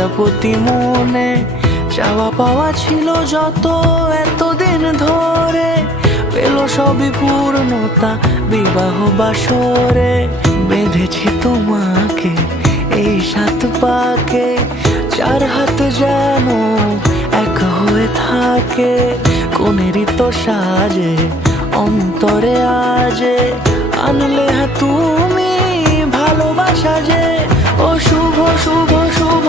প্রজাপতি মনে চাওয়া পাওয়া ছিল যত এতদিন ধরে, পেল সবই পূর্ণতা বিবাহ বাসরে। বেঁধেছি তোমাকে এই 7 পাকে, 4 হাত যেন এক হয়ে থাকে। কোনেরই তো সাজে অন্তরে আজে আনলে তুমি ভালোবাসা যে। ও শুভ শুভ শুভ